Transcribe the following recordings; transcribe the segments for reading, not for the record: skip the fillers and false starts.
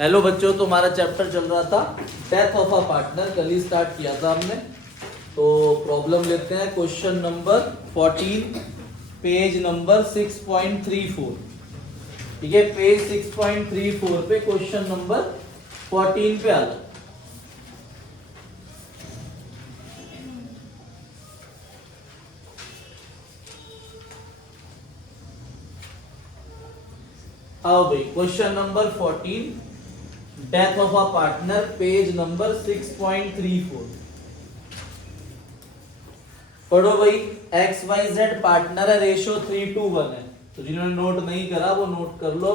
Hello बच्चों, तो हमारा चैप्टर चल रहा था डेथ ऑफ अ पार्टनर, कल ही स्टार्ट किया था हमने। तो प्रॉब्लम लेते हैं क्वेश्चन नंबर 14, पेज नंबर 6.34। ठीक है, पेज 6.34 पे क्वेश्चन नंबर 14 पे आ जाओ। आओ भाई, question number 14, death of a partner, page number 6.34। पढ़ो भाई। एक्स वाई जेड पार्टनर है, रेशियो 3:1 है। तो जिन्होंने नोट नहीं करा वो नोट कर लो।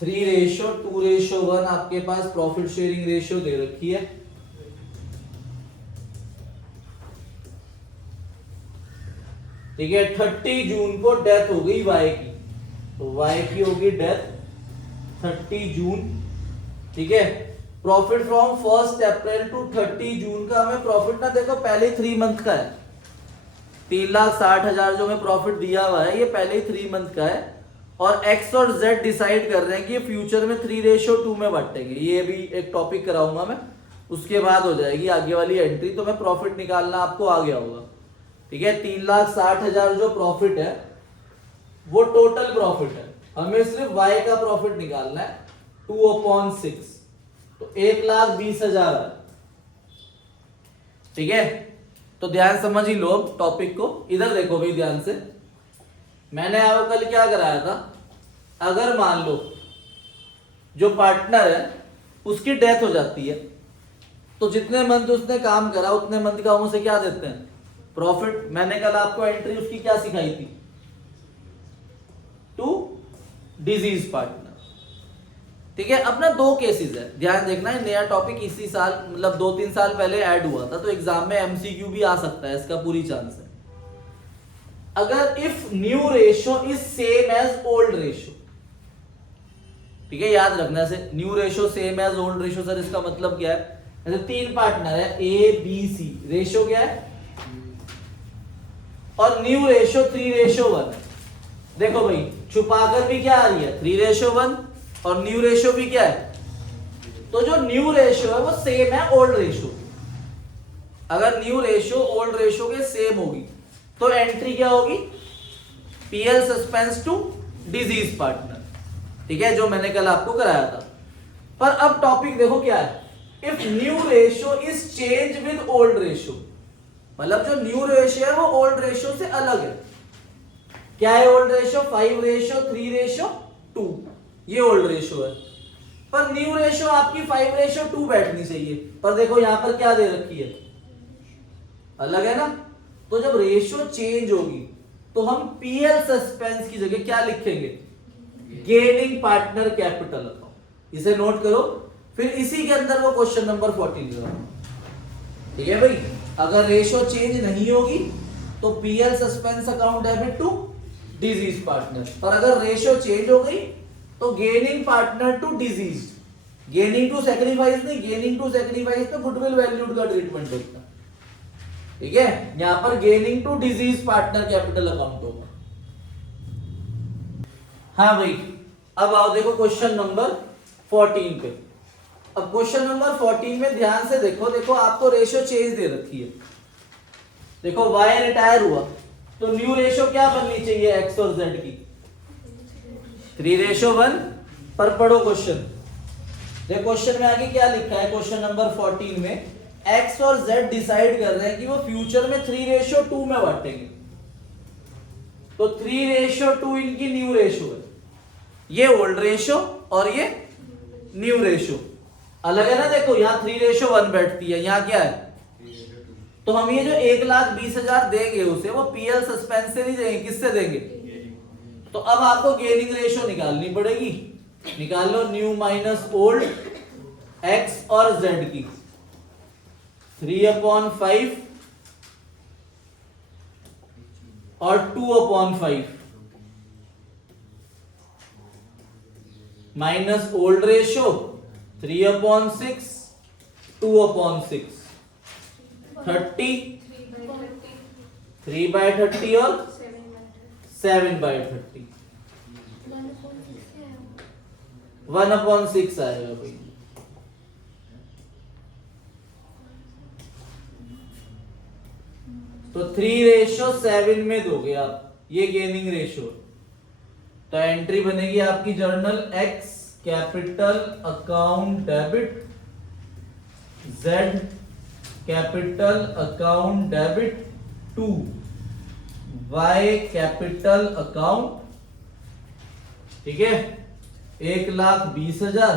3:2:1 आपके पास प्रॉफिट शेयरिंग रेशियो दे रखी है। ठीक है, 30 जून को डेथ हो गई वाई की, तो वाई की होगी डेथ 30 जून। ठीक है, प्रॉफिट फ्रॉम 1 अप्रैल टू 30 जून का हमें प्रॉफिट ना देखो पहले ही 3 मंथ का है। 3,60,000 जो हमें प्रॉफिट दिया हुआ है ये पहले ही 3 मंथ का है। और एक्स और जेड डिसाइड कर रहे हैं कि फ्यूचर में 3:2 में बांटेंगे। ये भी एक टॉपिक कराऊंगा मैं, उसके बाद हो जाएगी आगे वाली एंट्री। तो मैं प्रॉफिट निकालना आपको आ गया होगा। ठीक है, 3,60,000 जो प्रॉफिट है वो टोटल प्रॉफिट है। हमें सिर्फ वाई का प्रॉफिट निकालना है 2/6, तो 1,20,000 है। ठीक है, तो ध्यान समझ ही लो टॉपिक को। इधर देखो भाई ध्यान से, मैंने आपको कल क्या कराया था। अगर मान लो जो पार्टनर है उसकी डेथ हो जाती है, तो जितने मंथ उसने काम करा उतने मंथ का हम उसे क्या देते हैं, प्रॉफिट। मैंने कल आपको एंट्री उसकी क्या सिखाई थी, टू डिजीज पार्टनर। ठीक है, अपना 2 केसेस है, ध्यान देखना है। नया टॉपिक इसी साल मतलब 2-3 साल पहले ऐड हुआ था, तो एग्जाम में एमसीक्यू भी आ सकता है, इसका पूरी चांस है। अगर if new ratio is same as old ratio, ठीक है, याद रखना से new ratio same as old ratio. Sir इसका मतलब क्या है, जैसे 3 पार्टनर है ए बी सी, रेशियो क्या है, और न्यू रेशियो 3:1 है। देखो भाई छुपाकर भी क्या आ रही है 3:1, और न्यू रेशियो भी क्या है। तो जो न्यू रेशियो है वो सेम है ओल्ड रेशियो। अगर न्यू रेशियो ओल्ड रेशियो के सेम होगी तो एंट्री क्या होगी, PL suspense to deceased partner. ठीक है, जो मैंने कल आपको कराया था। पर अब टॉपिक देखो क्या है, if new ratio is change with old ratio, मतलब जो न्यू रेशियो है वो ओल्ड रेशियो से अलग है। क्या है ओल्ड रेशियो, 5:3:2, ये ओल्ड रेशियो है। पर न्यू रेशियो आपकी 5:2 बैठनी चाहिए, पर देखो यहां पर क्या दे रखी है, अलग है ना। तो जब रेशियो चेंज होगी तो हम पीएल सस्पेंस की जगह क्या लिखेंगे, गेनिंग पार्टनर कैपिटल अकाउंट। इसे नोट करो, फिर इसी के अंदर वो क्वेश्चन नंबर 14 होगा। ठीक है भाई, अगर रेशियो चेंज नहीं होगी तो PL suspense account debit to deceased partner, पर अगर रेशियो चेंज हो गई तो gaining partner to deceased. Gaining to sacrifice नहीं, गेनिंग टू सैक्रिफाइस तो गुडविल वैल्यूड का ट्रीटमेंट होता है। ठीक है, यहां पर gaining to deceased partner capital account होगा। हाँ भाई, अब आओ देखो क्वेश्चन नंबर 14 पे। अब क्वेश्चन नंबर 14 में ध्यान से देखो, देखो आपको रेशियो चेंज दे रखी है। देखो वाई रिटायर हुआ तो न्यू रेशियो क्या बननी चाहिए एक्स और जेड की, 3:1। पर पढ़ो क्वेश्चन, देखो क्वेश्चन में आगे क्या लिखा है। क्वेश्चन नंबर 14 में एक्स और जेड डिसाइड कर रहे हैं कि वो फ्यूचर में 3:2 में बांटेंगे। तो 3:2 इनकी न्यू रेशियो है, ये ओल्ड रेशियो और ये न्यू रेशियो अलग है ना। देखो यहाँ 3:1 बैठती है, यहाँ क्या है। तो हम ये जो 1,20,000 देंगे उसे, वो पीएल सस्पेंस से नहीं देंगे, किससे देंगे। तो अब आपको गेनिंग रेशियो निकालनी पड़ेगी। निकाल लो न्यू माइनस ओल्ड एक्स और जेड की, 3/5 और 2/5 माइनस ओल्ड रेशियो 3/6, 2/6, 30, 3/30 और 7/30। 1/6 आएगा भाई। तो 3:7 में दोगे आप, ये गेनिंग रेशियो। तो एंट्री बनेगी आपकी journal X capital account debit, Z capital account debit to Y capital account, ठीक है, 1,20,000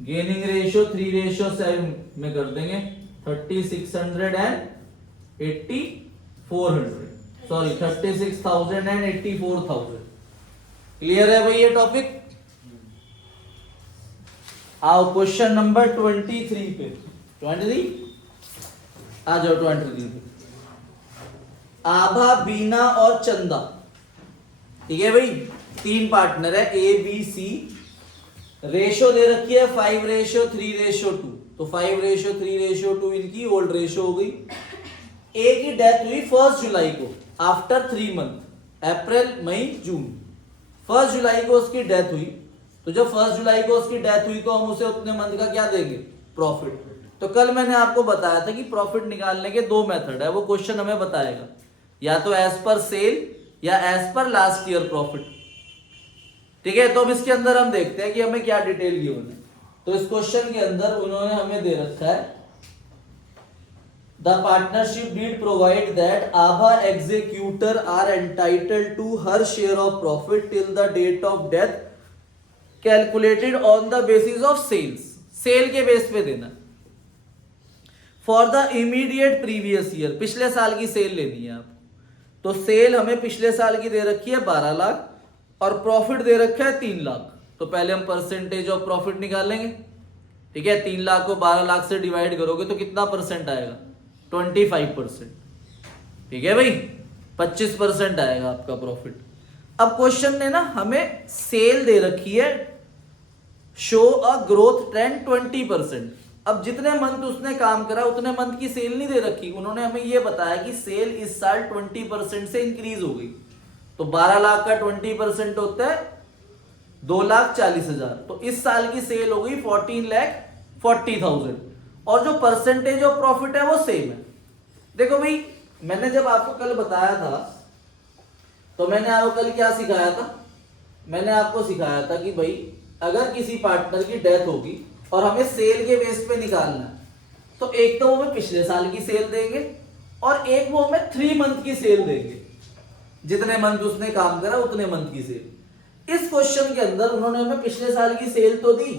गेनिंग रेशियो 3:7 में कर देंगे 36,000 क्लियर है भाई ये टॉपिक। आओ क्वेश्चन नंबर 23 पे, 23 आ जाओ 23 पे। आभा, बीना और चंदा, ठीक है भाई, 3 पार्टनर है ए बी सी। रेशो दे रखी है 5:3:2। तो 5:3:2 इनकी ओल्ड रेशो हो गई। ए की डेथ हुई 1 जुलाई को आफ्टर 3 मंथ, अप्रैल मई जून। 1 जुलाई को उसकी डेथ हुई। तो जब 1 जुलाई को उसकी डेथ हुई तो हम उसे उतने मंथ का क्या देंगे, प्रॉफिट। तो कल मैंने आपको बताया था कि प्रॉफिट निकालने के 2 मेथड है, वो क्वेश्चन हमें बताएगा, या तो एज पर सेल या as per last year profit, ठीक है। तो अब इसके अंदर हम देखते हैं कि हमें क्या डिटेल गिवन है। तो इस क्वेश्चन के अंदर उन्होंने हमें दे रखा है the partnership deed provide that Abha executor are entitled to her share of profit till the date of death calculated on the basis of sales. Sale के बेस पे देना। For the immediate previous year, पिछले साल की cell लेनी है आप। तो सेल हमें पिछले साल की दे रखी है 12 लाख और प्रॉफिट दे रखा है 3 लाख। तो पहले हम परसेंटेज ऑफ प्रॉफिट निकालेंगे, ठीक है। 3 लाख को 12 लाख से डिवाइड करोगे तो कितना परसेंट आएगा, 25%, ठीक है भाई, 25% आएगा आपका प्रॉफिट। अब क्वेश्चन ने ना हमें सेल दे रखी है शो अ ग्रोथ ट्रेंड 20%। अब जितने मंथ उसने काम करा उतने मंथ की सेल नहीं दे रखी, उन्होंने हमें यह बताया कि सेल इस साल 20% से इंक्रीज हो गई। तो 12 लाख का 20% होता है 2,40,000। तो इस साल की सेल हो गई 14,40,000 और जो परसेंटेज ऑफ प्रॉफिट है वो सेम है। देखो भाई, मैंने जब आपको कल बताया था तो मैंने आपको कल क्या सिखाया था, मैंने आपको सिखाया था कि भाई अगर किसी पार्टनर की डेथ होगी और हमें सेल के बेस पे निकालना है, तो एक तो वो हमें पिछले साल की सेल देंगे और एक वो हमें 3 मंथ की सेल देंगे, जितने मंथ उसने काम करा उतने मंथ की सेल। इस क्वेश्चन के अंदर उन्होंने हमें पिछले साल की सेल तो दी,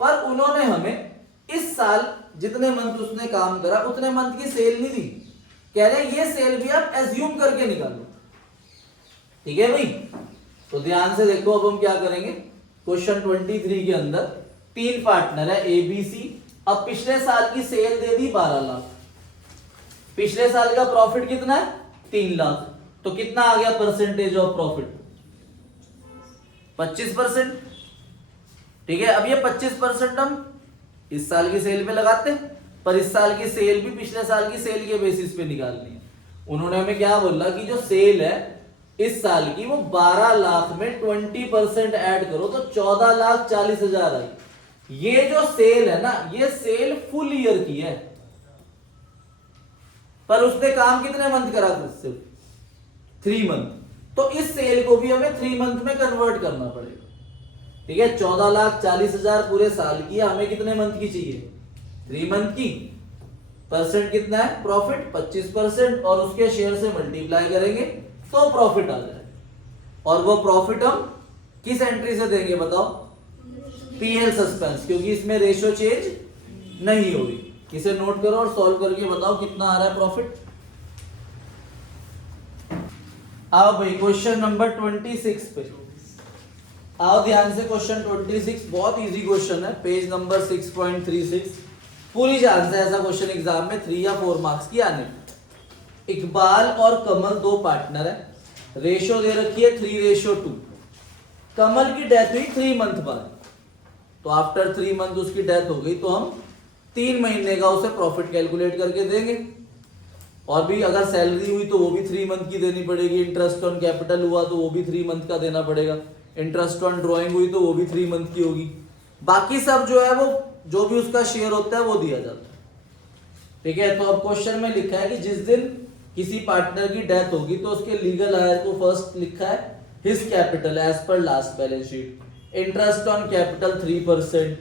पर उन्होंने हमें इस साल जितने मंथ उसने काम करा उतने मंथ की सेल नहीं दी। कह रहे हैं ये सेल भी आप एज्यूम करके निकालो, ठीक है भाई। तो ध्यान से देखो, अब हम क्या करेंगे, क्वेश्चन 23 के अंदर 3 पार्टनर है ए बी सी। अब पिछले साल की सेल दे दी 12 लाख, पिछले साल का प्रॉफिट कितना है 3 लाख। तो कितना आ गया परसेंटेज ऑफ प्रॉफिट, 25%, ठीक है। अब ये 25% हम इस साल की सेल पे लगाते हैं, पर इस साल की सेल भी पिछले साल की सेल के बेसिस पे निकालनी है। उन्होंने हमें क्या बोला कि जो सेल है इस साल की वो 12 लाख में 20% ऐड करो तो 14,40,000 आई। ये जो सेल है ना, ये सेल फुल ईयर की है, पर उसने काम कितने मंथ करा था, सिर्फ 3 मंथ। तो इस सेल को भी हमें 3 मंथ में कन्वर्ट करना पड़ेगा, ठीक है। 14,40,000 पूरे साल की, हमें कितने मंथ की चाहिए, 3 मंथ की। परसेंट कितना है प्रॉफिट, 25%, और उसके शेयर से मल्टीप्लाई करेंगे तो प्रॉफिट आ जाए। और वो प्रॉफिट हम किस एंट्री से देंगे बताओ, पीएल सस्पेंस, क्योंकि इसमें रेशियो चेंज नहीं होगी। इसे नोट करो और सॉल्व करके बताओ कितना आ रहा है प्रॉफिट। आओ भाई क्वेश्चन नंबर 26 पे आओ ध्यान से। क्वेश्चन 26 बहुत इजी क्वेश्चन है, पेज नंबर 6.36। पूरी जान से ऐसा क्वेश्चन एग्जाम में 3 या 4 मार्क्स की आने। इकबाल और कमल 2 पार्टनर है, रेशो दे रखी है 3:2। कमल की डेथ हुई 3 मंथ बाद, तो आफ्टर 3 मंथ उसकी डेथ हो गई, तो हम 3 महीने का उसे प्रॉफिट कैलकुलेट करके देंगे। और भी अगर सैलरी हुई तो वो भी 3 मंथ की देनी पड़ेगी, इंटरेस्ट ऑन कैपिटल हुआ तो वो भी 3 मंथ का देना पड़ेगा, इंटरेस्ट ऑन ड्रॉइंग हुई तो वो भी 3 मंथ की होगी। बाकी सब जो है वो जो भी उसका शेयर होता है वो दिया जाता है। ठीक है, तो अब क्वेश्चन में लिखा है कि जिस दिन किसी पार्टनर की डेथ होगी तो उसके लीगल हायर को फर्स्ट लिखा है his capital as per last balance sheet, interest on capital 3%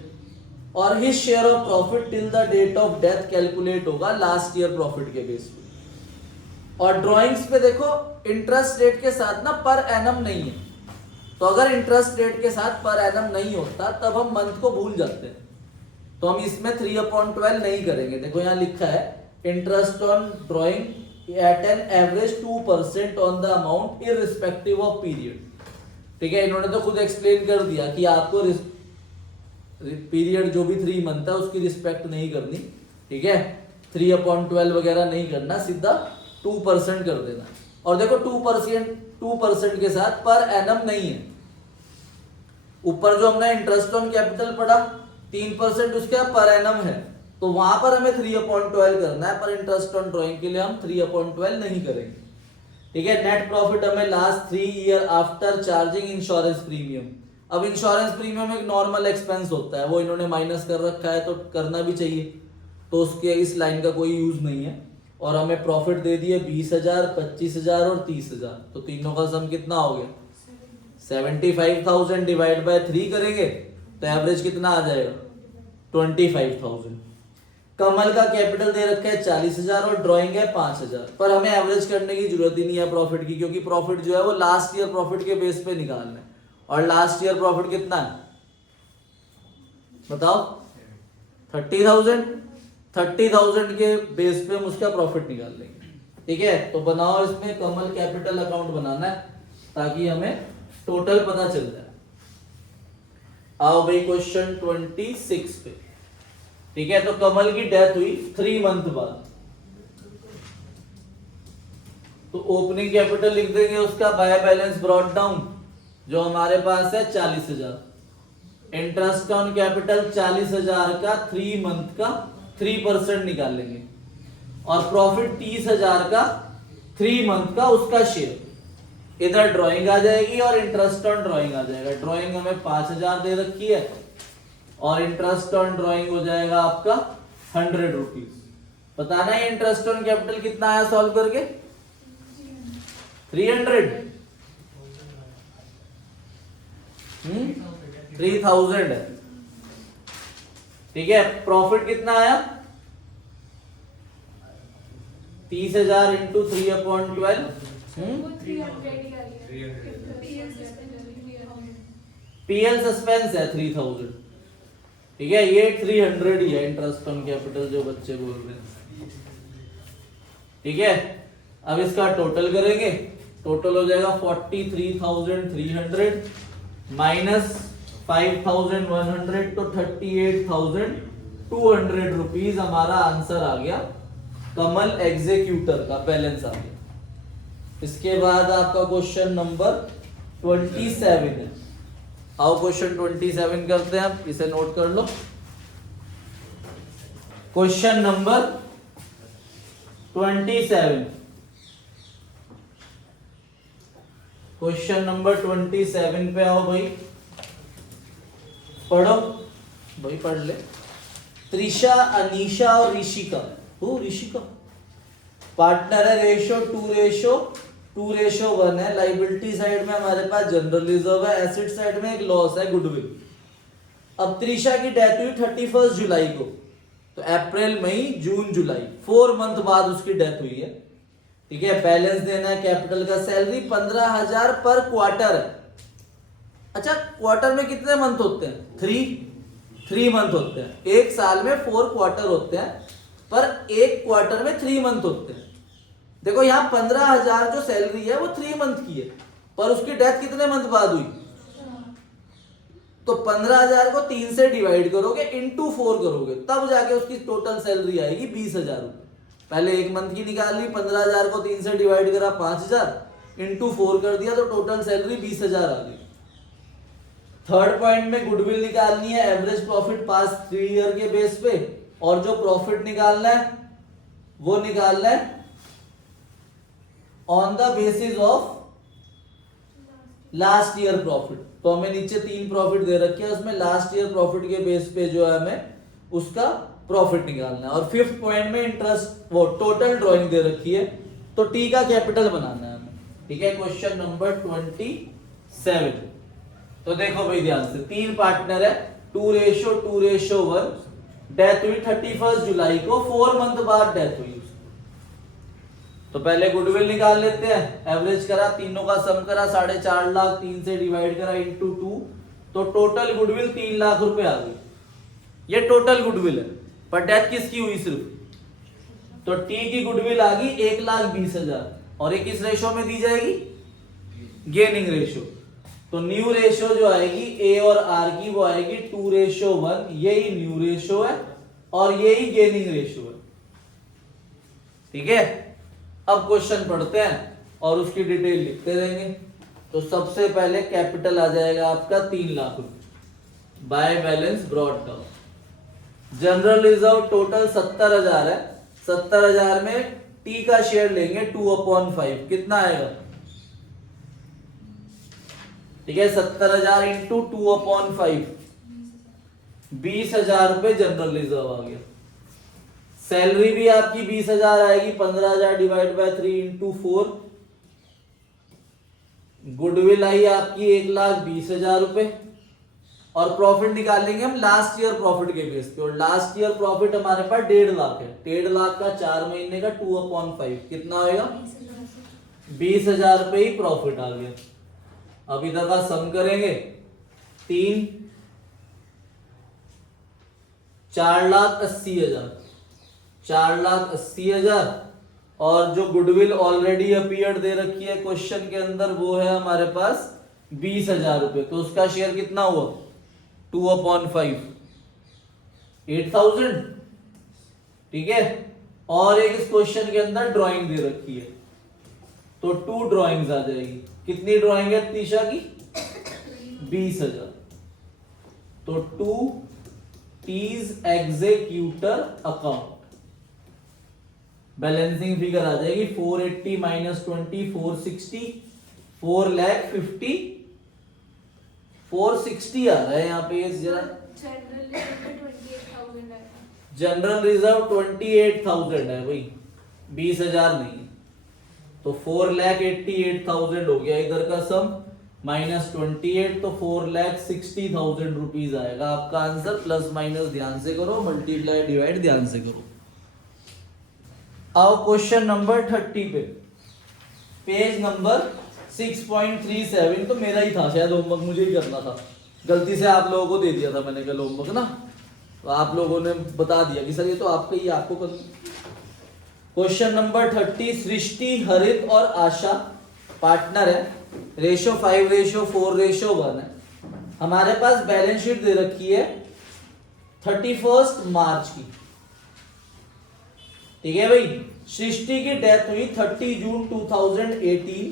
और his share of profit till the date of death calculate होगा लास्ट ईयर प्रॉफिट के बेस पे। और ड्राइंग्स पे देखो इंटरेस्ट रेट के साथ ना पर एनम नहीं है, तो अगर इंटरेस्ट रेट के साथ पर एनम नहीं होता तब हम मंथ को भूल जाते हैं, तो हम इसमें 3/12 नहीं करेंगे। देखो यहाँ लिखा है interest on drawing at an average 2% on the amount irrespective of period. ठीक है, इन्होंने तो खुद एक्सप्लेन कर दिया कि आपको पीरियड जो भी 3 मंथ है उसकी रिस्पेक्ट नहीं करनी। ठीक है, 3/12 वगैरह नहीं करना, सीधा 2% कर देना। और देखो 2% के साथ पर एनम नहीं है। ऊपर जो हमने इंटरेस्ट ऑन कैपिटल पढ़ा 3% उसका पर एनम है, तो वहां पर हमें 3/12 करना है, पर इंटरेस्ट ऑन ड्राइंग के लिए हम 3/12 नहीं करेंगे। ठीक है, नेट प्रॉफिट हमें last 3 year after charging insurance premium. अब इंश्योरेंस प्रीमियम एक नॉर्मल एक्सपेंस होता है, वो इन्होंने माइनस कर रखा है तो करना भी चाहिए, तो उसके इस लाइन का कोई यूज नहीं है। और हमें प्रॉफिट दे दिए 20,000, 25,000 और 30,000, तो तीनों का सम कितना हो गया 75,000 डिवाइड बाय 3 करेंगे तो एवरेज कितना आ जाएगा 25,000। कमल का कैपिटल दे रखा है 40,000 और ड्राइंग है 5,000, पर हमें एवरेज करने की जरूरत ही नहीं है प्रॉफिट की, क्योंकि प्रॉफिट जो है वो लास्ट ईयर प्रॉफिट के बेस पे निकालना है। और लास्ट ईयर प्रॉफिट कितना है बताओ 30,000 के बेस पे हम उसका प्रॉफिट निकाल लेंगे। ठीक है, तो बनाओ इसमें कमल कैपिटल अकाउंट बनाना है ताकि हमें टोटल पता चल जाए। आओ भाई क्वेश्चन 26 पे। ठीक है, तो कमल की डेथ हुई 3 मंथ बाद, तो ओपनिंग कैपिटल लिख देंगे उसका बाय बैलेंस ब्रॉट डाउन जो हमारे पास है 40,000। इंटरेस्ट ऑन कैपिटल 40,000 का 3 मंथ का 3% निकालेंगे, और प्रॉफिट 30,000 का 3 मंथ का उसका शेयर। इधर ड्राइंग आ जाएगी और इंटरेस्ट ऑन ड्राइंग आ जाएगा। ड्राइंग हमें 5,000 दे रखी है और इंटरेस्ट ऑन ड्राइंग हो जाएगा आपका 100 रुपीज। बताना है इंटरेस्ट ऑन कैपिटल कितना आया सॉल्व करके 300 3,000 है। ठीक है, प्रॉफिट कितना आया 30,000 इंटू 3/12 पीएल सस्पेंस है 3,000। ठीक है, ये 300 ही है इंटरेस्ट ऑन कैपिटल जो बच्चे बोल रहे हैं। ठीक है, अब इसका टोटल करेंगे, टोटल हो जाएगा 43,300 माइनस 5,100 तो 38,200 रुपीज हमारा आंसर आ गया। कमल एग्जीक्यूटर का बैलेंस आ गया। इसके बाद आपका क्वेश्चन नंबर 27 है। आओ क्वेश्चन 27 करते हैं, आप इसे नोट कर लो। क्वेश्चन नंबर 27, क्वेश्चन नंबर 27 पे आओ भाई, पढ़ो भाई, पढ़ ले। त्रिशा, अनीशा और ऋषिका, ऋषिका पार्टनर है, रेशो 2:1 है। लाइबिलिटी साइड में हमारे पास जनरल रिजर्व है, एसेट साइड में एक लॉस है गुडविल। अब त्रिशा की डेथ हुई 31 जुलाई को, तो अप्रैल मई जून जुलाई 4 मंथ बाद उसकी डेथ हुई है। ठीक है, बैलेंस देना है कैपिटल का, सैलरी 15,000 पर क्वार्टर है। अच्छा, क्वार्टर में कितने मंथ होते हैं 3 मंथ होते हैं। एक साल में 4 क्वार्टर होते हैं, पर एक क्वार्टर में 3 मंथ होते हैं। देखो यहाँ 15,000 जो सैलरी है वो 3 मंथ की है, पर उसकी डेथ कितने मंथ बाद हुई, तो 15,000 को 3 से डिवाइड करोगे इंटू 4 करोगे, तब जाके उसकी टोटल सैलरी आएगी 20,000 रुपए। पहले एक मंथ की निकाल ली, 15,000 को 3 से डिवाइड करा 5,000 इंटू 4 कर दिया, तो टोटल सैलरी 20,000 आ गई। थर्ड पॉइंट में गुडविल निकालनी है, एवरेज प्रॉफिट पास 3 ईयर के बेस पे, और जो प्रॉफिट निकालना है वो निकालना है on the basis of last year profit. तो हमें नीचे 3 प्रॉफिट दे रखी है, उसमें लास्ट ईयर प्रॉफिट के बेस पे जो है हमें उसका प्रॉफिट निकालना है। और 5th पॉइंट में इंटरेस्ट वो टोटल ड्राइंग दे रखी है, तो टी का कैपिटल बनाना है हमें। ठीक है, क्वेश्चन नंबर 27। तो देखो भाई ध्यान से, 3 पार्टनर है, 2:2:1, डेथ हुई 31 जुलाई को, 4 मंथ बाद डेथ हुई। तो पहले गुडविल निकाल लेते हैं, एवरेज करा, तीनों का सम करा, 4.5 लाख, 3 से डिवाइड करा इंटू 2, तो टोटल गुडविल 3 लाख रुपए आ गई। ये टोटल गुडविल है, पर डेथ किसकी हुई सिर्फ, तो टी की गुडविल आ गई 1,20,000, और ये किस रेशो में दी जाएगी, गेनिंग रेशो। तो न्यू रेशो जो आएगी ए और आर की, वो आएगी 2:1, यही न्यू रेशो है और यही गेनिंग रेशो है। ठीक है, अब क्वेश्चन पढ़ते हैं और उसकी डिटेल लिखते रहेंगे। तो सबसे पहले कैपिटल आ जाएगा आपका 3 लाख रुपए by balance brought down. General reserve total 70,000 है, 70,000 में टी का शेयर लेंगे 2/5, कितना आएगा, ठीक है, 70,000 इंटू 2/5, 20,000 रुपए जनरल रिजर्व आ गया। सैलरी भी आपकी 20,000 आएगी, 15,000 डिवाइड बाय 3 इंटू 4। गुडविल आई आपकी 1,20,000 रुपए, और प्रॉफिट निकालेंगे हम लास्ट ईयर प्रॉफिट के बेस पे, और लास्ट ईयर प्रॉफिट हमारे पास 1.5 लाख है। 1.5 लाख का 4 महीने का 2/5 कितना होगा, 20,000 रुपए ही प्रॉफिट आ गया। अब इधर का सम करेंगे, 3 4,80,000, 4,80,000, और जो गुडविल ऑलरेडी अपीयर्ड दे रखी है क्वेश्चन के अंदर, वो है हमारे पास 20,000 रुपए, तो उसका शेयर कितना हुआ, 2/5, 8,000। ठीक है, और एक इस क्वेश्चन के अंदर ड्राइंग दे रखी है, तो 2 ड्राइंग्स आ जाएगी। कितनी ड्राइंग है तीशा की, 20,000, तो 2 टीज एग्जीक्यूटर अकाउंट। बैलेंसिंग फिगर आ जाएगी 480 माइनस 20, 460, 4,50,000, 460 आ रहा है यहाँ पे। ये जरा जनरल रिजर्व 28,000 है भाई, 20,000 नहीं है, तो 4,88,000 हो गया इधर का सम, माइनस 28, तो 4,60,000 रुपीज आएगा आपका आंसर। प्लस माइनस ध्यान से करो, मल्टीप्लाई डिवाइड ध्यान से करो। आओ क्वेश्चन नंबर 30 पे, पेज नंबर 6.37, तो मेरा ही था शायद, होमवर्क मुझे ही करना था, गलती से आप लोगों को दे दिया था मैंने कल होमवर्क ना, तो आप लोगों ने बता दिया कि सर ये तो आपका ही, आपको करना। क्वेश्चन नंबर 30, सृष्टि, हरित और आशा पार्टनर है, रेशो 5:4:1 है। हमारे पास बैलेंस शीट दे रखी है 31 मार्च की। ठीक है भाई, सृष्टि की डेथ हुई 30 जून 2018।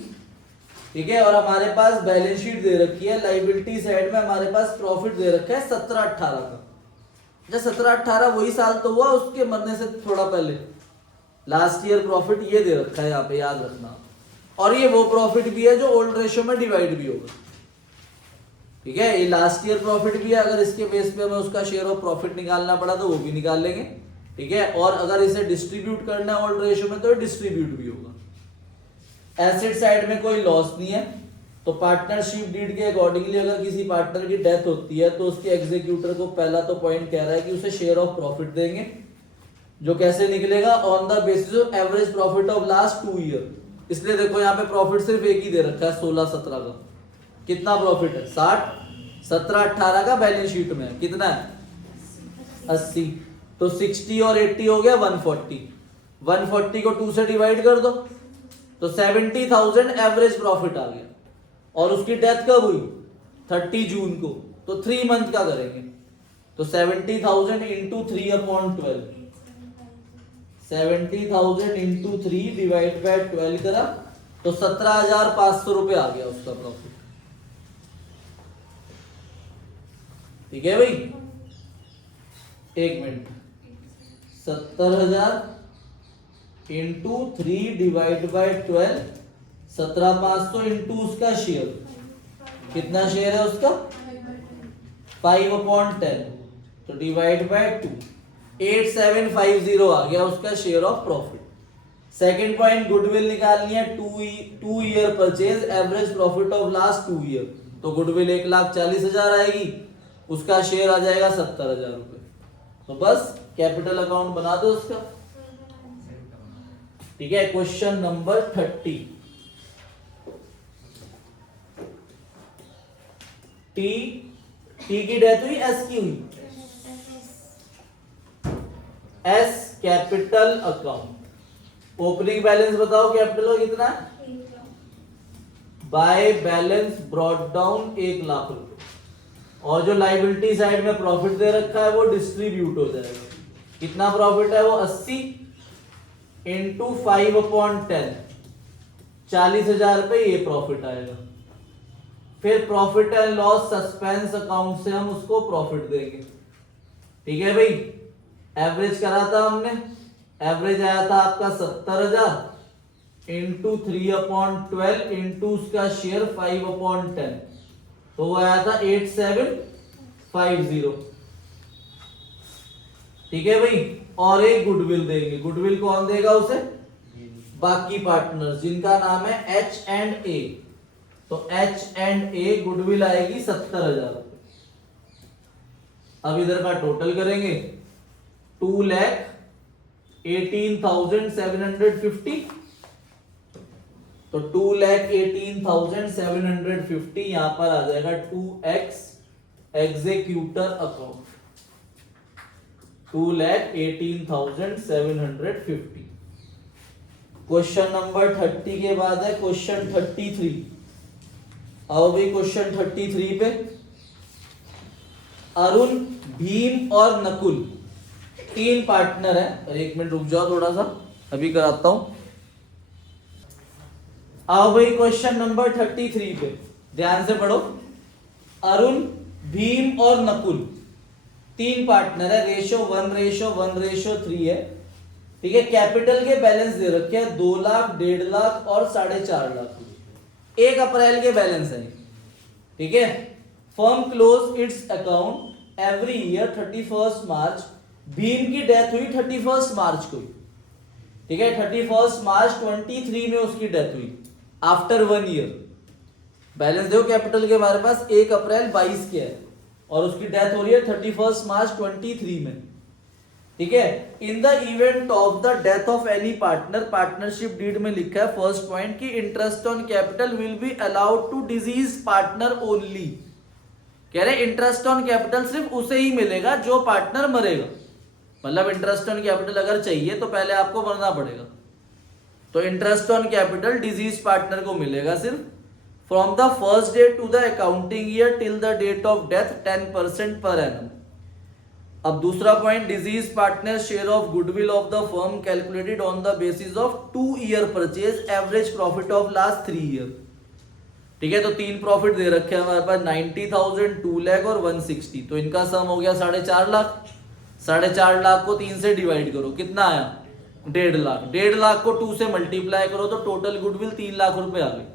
ठीक है, और हमारे पास बैलेंस शीट दे रखी है, लाइबिलिटी साइड में हमारे पास प्रॉफिट दे रखा है 17-18 का। जब 17-18 वही साल तो हुआ उसके मरने से थोड़ा पहले, लास्ट ईयर प्रॉफिट ये दे रखा है यहाँ पे, याद रखना। और ये वो प्रॉफिट भी है जो ओल्ड रेशियो में डिवाइड भी होगा। ठीक है, ये लास्ट ईयर प्रॉफिट भी है, अगर इसके बेस पे हमें उसका शेयर ऑफ प्रॉफिट निकालना पड़ा तो वो भी निकाल लेंगे। ठीक है, और अगर इसे डिस्ट्रीब्यूट करना है ओल्ड रेशियो में तो डिस्ट्रीब्यूट भी होगा। एसेट साइड में कोई लॉस नहीं है, तो पार्टनरशिप डीड के अकॉर्डिंगली अगर किसी पार्टनर की डेथ होती है तो उसके एग्जीक्यूटर को पहला तो पॉइंट कह रहा है कि उसे शेयर ऑफ प्रॉफिट देंगे, जो कैसे निकलेगा, on the basis of average profit of last 2 year. इसलिए देखो यहाँ पे प्रॉफिट सिर्फ एक ही दे रखा है 16-17 का। कितना प्रॉफिट है, 60, 17-18 का बैलेंस शीट में है, कितना है 80, तो 60 और 80 हो गया 140, 140 को 2 से डिवाइड कर दो तो 70,000 एवरेज प्रॉफिट आ गया। और उसकी डेथ कब हुई, 30 जून को, तो 3 मंथ का करेंगे, तो 70,000 इंटू 3/12, 70,000 इंटू 3 डिवाइड बाय 12 करा तो 17,500 रुपए आ गया उसका प्रॉफिट। ठीक है भाई, एक minute, 70,000 into 3 divide by 12, 17,500 into उसका शेयर कितना शेयर है उसका? 5/10, तो डिवाइड बाय 2, 8750 आ गया उसका share of profit. Second point, goodwill निकालनी है, 2 year purchase, average profit of last 2 year, तो गुडविल 1,40,000 आएगी, उसका शेयर आ जाएगा 70,000 रुपए। तो बस कैपिटल अकाउंट बना दो उसका। ठीक है, क्वेश्चन नंबर 30। टी की डेथ हुई, एस की हुई? S capital account. Opening balance बताओ कैपिटल का कितना है? By balance brought down 1 lakh रुपए, और जो लाइबिलिटी साइड में प्रॉफिट दे रखा है वो डिस्ट्रीब्यूट हो जाएगा। कितना प्रॉफिट है वो? 80 इंटू 5/10, 40,000 रुपए ये प्रॉफिट आएगा। फिर profit and loss suspense account से हम उसको प्रॉफिट देंगे। ठीक है भाई, एवरेज करा था हमने, एवरेज आया था आपका 70,000 इंटू 3/12 इंटू उसका शेयर 5/10, तो वो आया था 8750। ठीक है भाई, और एक गुडविल देंगे। गुडविल कौन देगा उसे? बाकी पार्टनर्स, जिनका नाम है H&A, तो H&A गुडविल आएगी 70,000 रुपए। अब इधर का टोटल करेंगे, 2,18,750, तो 2,18,750 यहां पर आ जाएगा 2x executor account, 2,18,750। Question number 30 के बाद है क्वेश्चन 33। आओ भाई क्वेश्चन 33 पे। अरुण, भीम और नकुल 3 पार्टनर हैं। और 1 मिनट रुक जाओ थोड़ा सा, अभी कराता हूं। आओ भाई क्वेश्चन नंबर 33 पे ध्यान से पढ़ो। अरुण, भीम और नकुल 3 पार्टनर है, रेशो 1:1:3 है। ठीक है, कैपिटल के बैलेंस दे रखे हैं 2 लाख, 1.5 लाख और 4.5 लाख। 1 अप्रैल के बैलेंस है। ठीक है, firm close it's account every year 31 मार्च। भीम की डेथ हुई 31 मार्च को। ठीक है, 31 मार्च 23 में उसकी डेथ हुई, आफ्टर 1 ईयर। बैलेंस देखो कैपिटल के हमारे पास 1 अप्रैल 22 के है, और उसकी डेथ हो रही है 31 मार्च 23 में। ठीक है, in the event of the death of any partner, partnership deed में लिखा है फर्स्ट पॉइंट की interest on capital will be allowed to deceased partner only. कह रहे इंटरेस्ट ऑन कैपिटल सिर्फ उसे ही मिलेगा जो पार्टनर मरेगा। मतलब इंटरेस्ट ऑन कैपिटल अगर चाहिए तो पहले आपको मरना पड़ेगा, तो interest on capital deceased partner को मिलेगा सिर्फ from the first day to the accounting year till the date of death 10% per annum. अब दूसरा पॉइंट, deceased partner share of goodwill of the firm calculated on the basis of 2 year purchase, average profit of last 3 year. ठीक है, तो 3 profit दे रखे हैं हमारे पास, 90,000, 2 लाख और 160। तो इनका सम हो गया 4.5 लाख। 4.5 लाख को 3 से डिवाइड करो, कितना आया? 1.5 लाख। 1.5 लाख को 2 से मल्टीप्लाई करो तो टोटल गुडविल 3 लाख रुपए आ गई।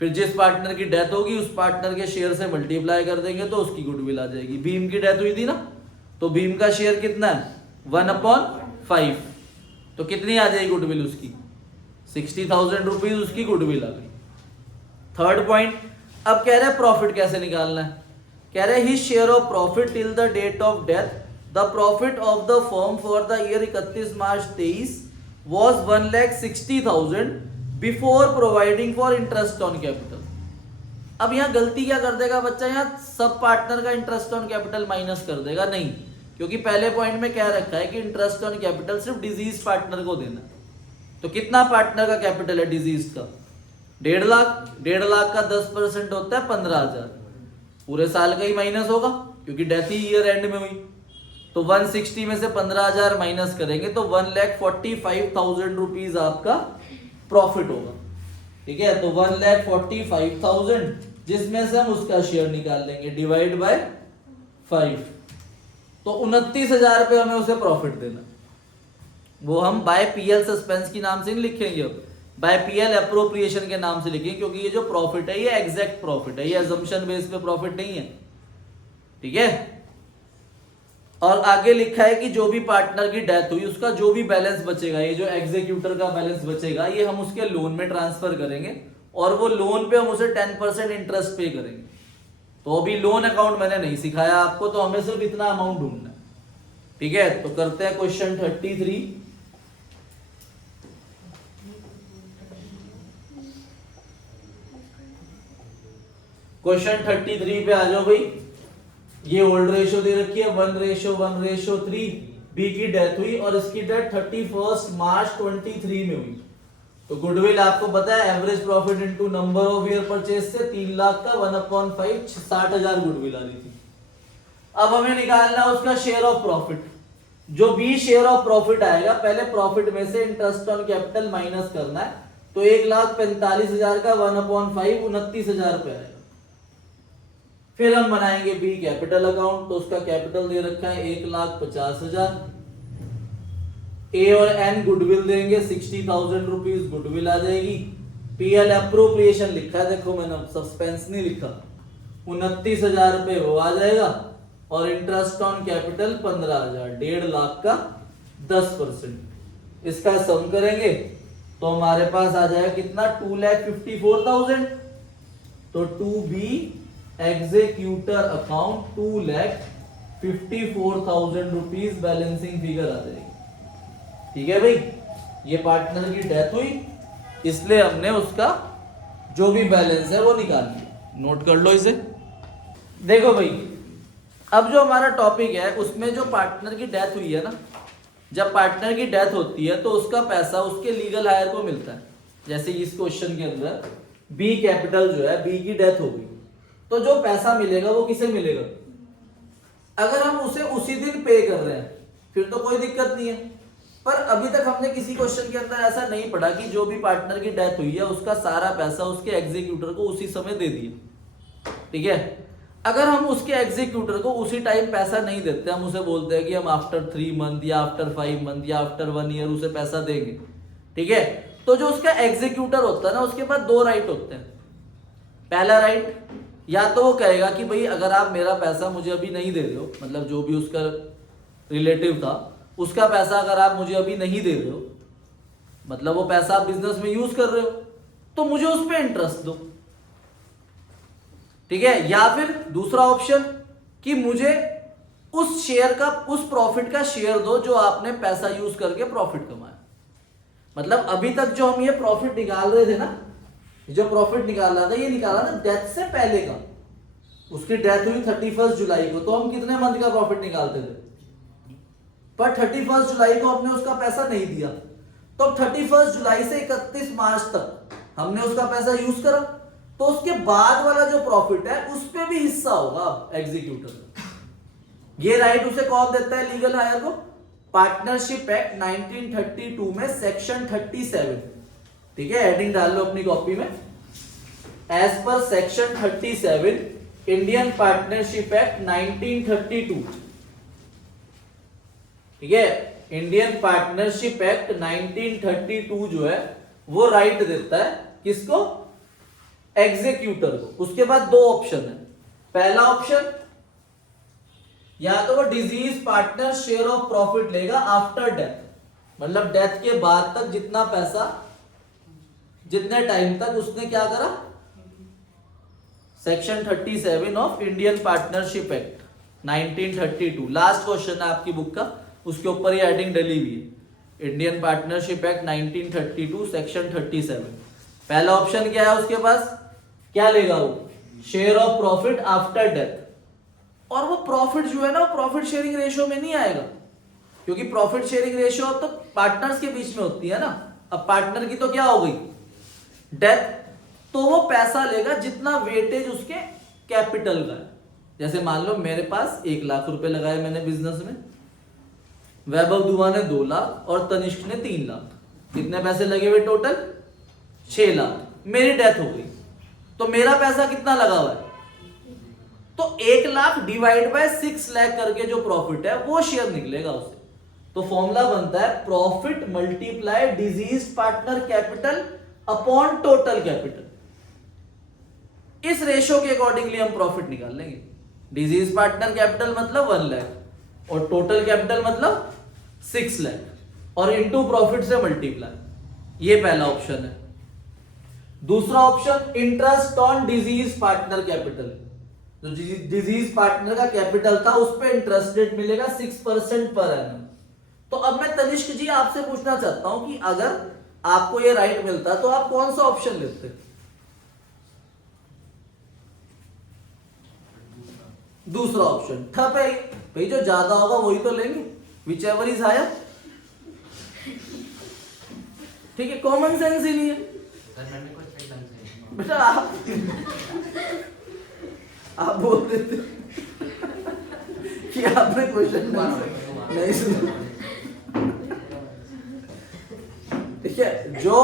फिर जिस पार्टनर की डेथ होगी उस पार्टनर के शेयर से मल्टीप्लाई कर देंगे तो उसकी गुडविल आ जाएगी। भीम की डेथ हुई थी ना, तो भीम का शेयर कितना है? 1/5, तो कितनी आ जाएगी गुडविल उसकी? 60,000 रुपीज उसकी गुडविल आ गई। थर्ड पॉइंट, अब कह रहे हैं प्रॉफिट कैसे निकालना है। कह रहे हैं his share of profit till the date of death, the profit of the firm for the year 31 March 23 was 1,60,000 before providing for interest on capital. अब यहाँ गलती क्या कर देगा बच्चा, यहाँ सब पार्टनर का इंटरेस्ट ऑन कैपिटल माइनस कर देगा। नहीं, क्योंकि पहले पॉइंट में क्या रखा है कि इंटरेस्ट ऑन कैपिटल सिर्फ डिजीज पार्टनर को देना। तो कितना पार्टनर का कैपिटल है डिजीज का? 1.5 लाख। 1.5 लाख का 10% होता है 15,000, पूरे साल का ही माइनस होगा क्योंकि डेथ ही ईयर एंड में हुई। तो 160 में से 15,000 माइनस करेंगे तो 1,45,000 रुपीज आपका प्रॉफिट होगा। ठीक है, तो 1,45,000 जिसमें से हम उसका शेयर निकाल लेंगे, डिवाइड बाय 5, तो 29,000 रुपए हमें उसे प्रॉफिट देना। वो हम बाय पीएल सस्पेंस की नाम से नहीं लिखेंगे, अब बाय पीएल अप्रोप्रिएशन के नाम से लिखें, क्योंकि ये जो प्रॉफिट है ये एग्जैक्ट प्रॉफिट है, ये अजम्पशन बेस पे प्रॉफिट नहीं है, ठीक है। और आगे लिखा है कि जो भी पार्टनर की डेथ हुई उसका जो भी बैलेंस बचेगा, ये जो एग्जीक्यूटर का बैलेंस बचेगा, ये हम उसके लोन में ट्रांसफर करेंगे और वो लोन पे हम उसे 10% इंटरेस्ट पे करेंगे। तो अभी लोन अकाउंट मैंने नहीं सिखाया आपको, तो हमें सिर्फ इतना अमाउंट ढूंढना है, ठीक है। तो करते हैं क्वेश्चन 33। क्वेश्चन 33 पे आ जाओ भाई। ये ओल्ड रेशो दे रखी है 1:1:3, बी की डेथ हुई और इसकी डेथ 31 मार्च 23 में हुई। तो गुडविल आपको पता है average profit into number of year purchase से 3 लाख का 1/5 60,000 गुडविल आ रही थी। अब हमें निकालना है उसका शेयर ऑफ प्रॉफिट। जो भी शेयर ऑफ प्रॉफिट आएगा, पहले प्रॉफिट में से इंटरेस्ट ऑन कैपिटल माइनस करना है। तो 1,45,000 का 1/5 29,000 रुपए आएगा। फिर हम बनाएंगे बी कैपिटल अकाउंट। तो उसका कैपिटल दे रखा है 1,50,000। ए और एन गुडविल देंगे 60,000 रुपीज गुडविल आ जाएगी। पीएल अप्रोप्रिएशन लिखा है, देखो मैंने सस्पेंस नहीं लिखा, 29,000 रुपए वो आ जाएगा। और इंटरेस्ट ऑन कैपिटल 15,000, 1.5 लाख का 10%। इसका सम करेंगे तो हमारे पास आ जाएगा कितना, 2,54,000। तो to be executor account 2,54,000 rupees balancing figure आ जाएगी, ठीक है भाई। ये पार्टनर की डेथ हुई, इसलिए हमने उसका जो भी बैलेंस है वो निकाल लिया। नोट कर लो इसे। देखो भाई, अब जो हमारा टॉपिक है उसमें जो पार्टनर की डेथ हुई है ना, जब पार्टनर की डेथ होती है तो उसका पैसा उसके लीगल हायर को मिलता है। जैसे इस क्वेश्चन के अंदर बी कैपिटल जो है, बी की डेथ हो गई, तो जो पैसा मिलेगा वो किसे मिलेगा? अगर हम उसे उसी दिन पे कर रहे हैं फिर तो कोई दिक्कत नहीं है। पर अभी तक हमने किसी क्वेश्चन के अंदर ऐसा नहीं पढ़ा कि जो भी पार्टनर की डेथ हुई है उसका सारा पैसा उसके एग्जीक्यूटर को उसी समय दे दिया, ठीक है। अगर हम उसके एग्जीक्यूटर को उसी टाइम पैसा नहीं देते, हम उसे बोलते हैं कि हम आफ्टर 3 मंथ या आफ्टर 5 मंथ या आफ्टर 1 ईयर उसे पैसा देंगे, ठीक है। तो जो उसका एग्जीक्यूटर होता है ना, उसके पास 2 राइट होते हैं। पहला राइट, या तो वो कहेगा कि भाई अगर आप मेरा पैसा मुझे अभी नहीं दे रहे हो, मतलब जो भी उसका रिलेटिव था उसका पैसा अगर आप मुझे अभी नहीं दे रहे हो, मतलब वो पैसा आप बिजनेस में यूज कर रहे हो, तो मुझे उस पर इंटरेस्ट दो, ठीक है। या फिर दूसरा ऑप्शन कि मुझे उस शेयर का, उस प्रॉफिट का शेयर दो जो आपने पैसा यूज करके प्रॉफिट कमाया। मतलब अभी तक जो हम ये प्रॉफिट निकाल रहे थे ना, जो प्रॉफिट निकाला था ये निकाला था डेथ से पहले का। उसकी डेथ हुई 31 जुलाई को, तो हम कितने मंथ का प्रॉफिट निकालते थे? पर 31 जुलाई को हमने उसका पैसा नहीं दिया, तो 31 जुलाई से 31 मार्च तक हमने उसका पैसा यूज करा, तो उसके बाद वाला जो प्रॉफिट है उस पे भी हिस्सा होगा एग्जीक्यूटर। ये राइट उसे कौन देता है लीगल हायर को? पार्टनरशिप एक्ट 1932 में सेक्शन 37, ठीक है। हेडिंग डाल लो अपनी कॉपी में, as per section 37 Indian partnership act 1932, ठीक है। इंडियन पार्टनरशिप एक्ट 1932 जो है वो राइट देता है किसको? एग्जीक्यूटर को। उसके बाद 2 ऑप्शन है। पहला ऑप्शन, या तो वो disease partner share of profit लेगा आफ्टर डेथ, मतलब डेथ के बाद तक जितना पैसा, जितने टाइम तक उसने क्या करा, section 37 of Indian partnership act 1932, last question है आपकी बुक का, उसके ऊपर ये हेडिंग डली हुई है, इंडियन पार्टनरशिप एक्ट 1932 सेक्शन 37। पहला ऑप्शन क्या है उसके पास, क्या लेगा वो? Share of profit after death. और वो प्रॉफिट जो है ना, वो प्रॉफिट शेयरिंग रेशियो में नहीं आएगा, क्योंकि प्रॉफिट शेयरिंग रेशियो तो पार्टनर्स के बीच में होती है ना। अब पार्टनर की तो क्या हो गई, डेथ, तो वो पैसा लेगा जितना वेटेज उसके कैपिटल का है। जैसे मान लो मेरे पास 1 लाख रुपए लगाए मैंने बिजनेस में, वैभव दुआ ने 2 लाख और तनिष्क ने 3 लाख, कितने पैसे लगे हुए टोटल? 6 लाख। मेरी डेथ हो गई तो मेरा पैसा कितना लगा हुआ है? तो 1 लाख डिवाइड बाय 6 लाख करके जो प्रॉफिट है वो शेयर निकलेगा उसे। तो फॉर्मूला बनता है profit multiply disease partner capital upon total capital. इस रेशो के अकॉर्डिंगली हम प्रॉफिट निकाल लेंगे। डिजीज पार्टनर कैपिटल मतलब 1 लाख और टोटल कैपिटल मतलब 6 लाख और इनटू प्रॉफिट से मल्टीप्लाई। ये पहला ऑप्शन है। दूसरा option interest on disease partner capital. जो डिजीज पार्टनर का कैपिटल था उस पे इंटरेस्ट रेट मिलेगा 6% पर एनम। तो अब मैं तनिष्क जी आपसे पूछना चाहता हूं कि अगर आपको ये राइट मिलता तो आप कौन सा ऑप्शन लेते? दूसरा ऑप्शन ठप है भाई, जो ज्यादा होगा वही तो लेंगे, विच एवर इज हायर। ठीक है, कॉमन सेंस ही नहीं है बेटा। आप बोल देते कि आपने क्वेश्चन नहीं सुना। ठीक है, जो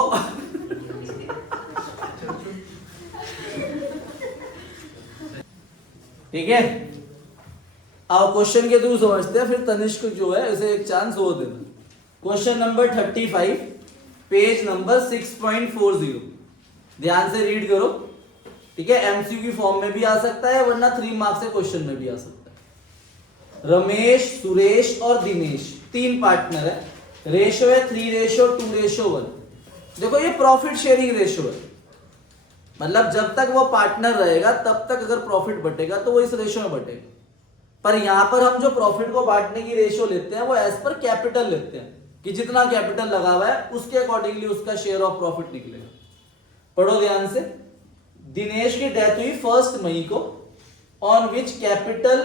ठीक है, अब क्वेश्चन के थ्रू समझते हैं, फिर तनिष्क जो है उसे एक चांस वो देना। क्वेश्चन नंबर 35 पेज नंबर 6.40, ध्यान से रीड करो। ठीक है, एमसीक्यू की फॉर्म में भी आ सकता है वरना 3 मार्क्स से क्वेश्चन में भी आ सकता है। रमेश, सुरेश और दिनेश 3 पार्टनर है, रेशो है 3:2:1। देखो ये प्रॉफिट शेयरिंग रेशो है, मतलब जब तक वो पार्टनर रहेगा तब तक अगर प्रॉफिट बटेगा तो वो इस रेशो में बटेगा। पर यहां पर हम जो प्रॉफिट को बांटने की रेशो लेते हैं वो एज पर कैपिटल लेते हैं कि जितना कैपिटल लगा हुआ है उसके अकॉर्डिंगली उसका शेयर ऑफ प्रॉफिट निकलेगा। पढ़ो ध्यान से। दिनेश की डेथ हुई 1 मई को, on which capital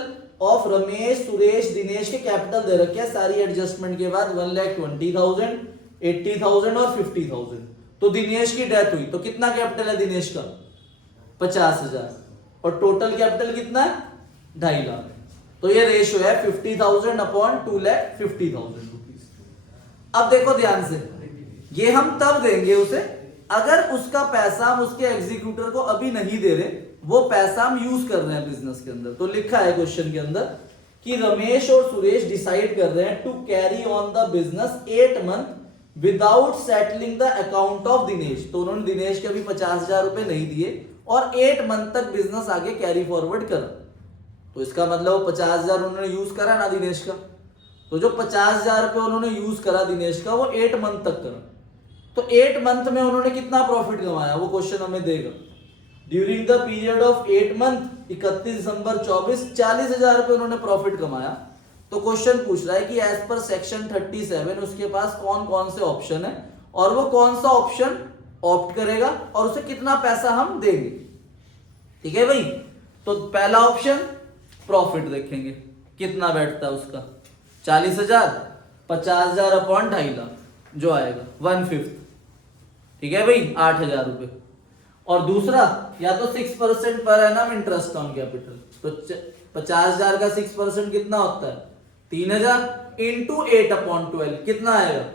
of Ramesh, Suresh, Dinesh के कैपिटल दे रखे हैं सारी एडजस्टमेंट के बाद 1,20,000, 80,000 और 50,000। तो दिनेश की डेथ हुई तो कितना कैपिटल है दिनेश का? 50,000 और टोटल कैपिटल कितना है? 2.5 लाख। तो ये रेशो है 50,000 अपॉन 2,50,000 रुपीज। अब देखो ध्यान से, ये हम तब देंगे उसे अगर उसका पैसा हम उसके एग्जीक्यूटर को अभी नहीं दे रहे, वो पैसा हम यूज कर रहे हैं बिजनेस के अंदर। तो लिखा है क्वेश्चन के अंदर कि रमेश और सुरेश डिसाइड कर रहे हैं to carry on the business 8 month without settling the account of Dinesh. तो उन्होंने दिनेश के अभी 50,000 रुपए नहीं दिए और 8 मंथ तक बिजनेस आगे कैरी फॉरवर्ड करा। तो इसका मतलब वो 50,000 उन्होंने यूज करा ना दिनेश का, तो जो 50,000 रुपए उन्होंने यूज करा दिनेश का वो 8 मंथ तक करा। तो 8 मंथ में उन्होंने कितना प्रॉफिट कमाया वो क्वेश्चन हमें देगा। During the period of 8 month 31 दिसंबर 24 40,000 रुपए उन्होंने प्रॉफिट कमाया। तो क्वेश्चन पूछ रहा है कि एज पर सेक्शन 37 उसके पास कौन कौन से ऑप्शन है और वो कौन सा ऑप्शन ऑप्ट करेगा और उसे कितना पैसा हम देंगे। ठीक है भाई, तो पहला ऑप्शन प्रॉफिट देखेंगे कितना बैठता है उसका 40,000, 50,000 अपॉन 2.5 लाख जो आएगा 1/5। ठीक है भाई, 8,000 रुपए। और दूसरा या तो 6% per annum interest on capital. तो 50,000 का 6% कितना होता है? 3,000 इंटू 8/12 कितना आएगा?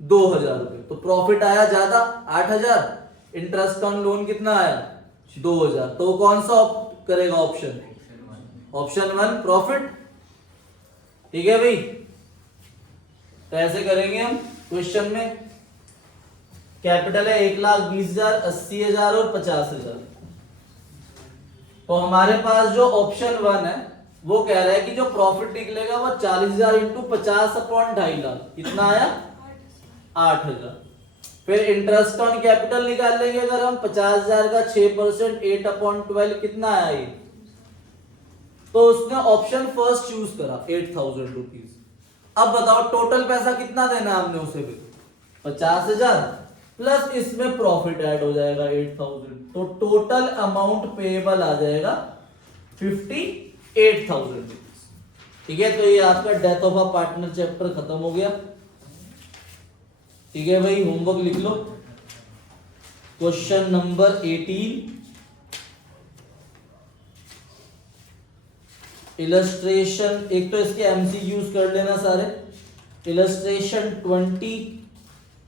2,000 रुपए। तो प्रॉफिट आया ज्यादा 8,000, इंटरेस्ट ऑन लोन कितना आया? 2,000। तो कौन सा करेगा ऑप्शन? Option 1 profit. ठीक है भाई, तो ऐसे करेंगे हम क्वेश्चन में। कैपिटल है 1,20,000, 80,000 और 50,000। तो हमारे पास जो ऑप्शन 1 है वो कह रहा है कि जो प्रॉफिट निकलेगा वो 40,000 इंटू 50/2.5 लाख कितना आया? 8,000। फिर इंटरेस्ट ऑन कैपिटल निकाल लेंगे अगर हम 50,000 का 6% 8/12 कितना आया ये? तो उसने ऑप्शन फर्स्ट चूज करा 8,000 रुपीज। अब बताओ टोटल पैसा कितना देना है हमने उसे? भी 50,000 प्लस इसमें प्रॉफिट ऐड हो जाएगा 8,000। तो टोटल अमाउंट पेएबल आ जाएगा 58,000 रुपीज। ठीक है, तो ये आपका death of a partner chapter खत्म हो गया। ठीक है भाई, होमवर्क लिख लो। क्वेश्चन नंबर 18 इलस्ट्रेशन, एक तो इसके एमसीक्यूज कर लेना सारे। Illustration 20,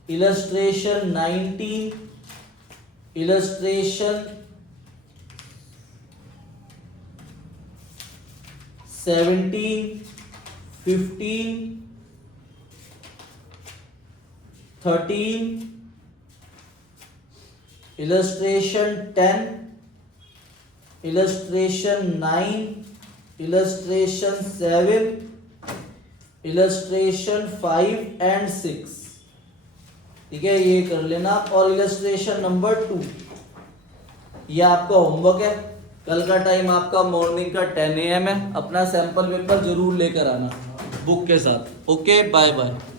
illustration 19, illustration 17, 15, 13, illustration 10, illustration 9, illustration 7, illustration 5 and 6। ठीक है, ये कर लेना आप। और इलस्ट्रेशन नंबर 2 ये आपका होमवर्क है। कल का टाइम आपका मॉर्निंग का 10 AM है। अपना सैंपल पेपर जरूर लेकर आना बुक के साथ। Okay, bye bye.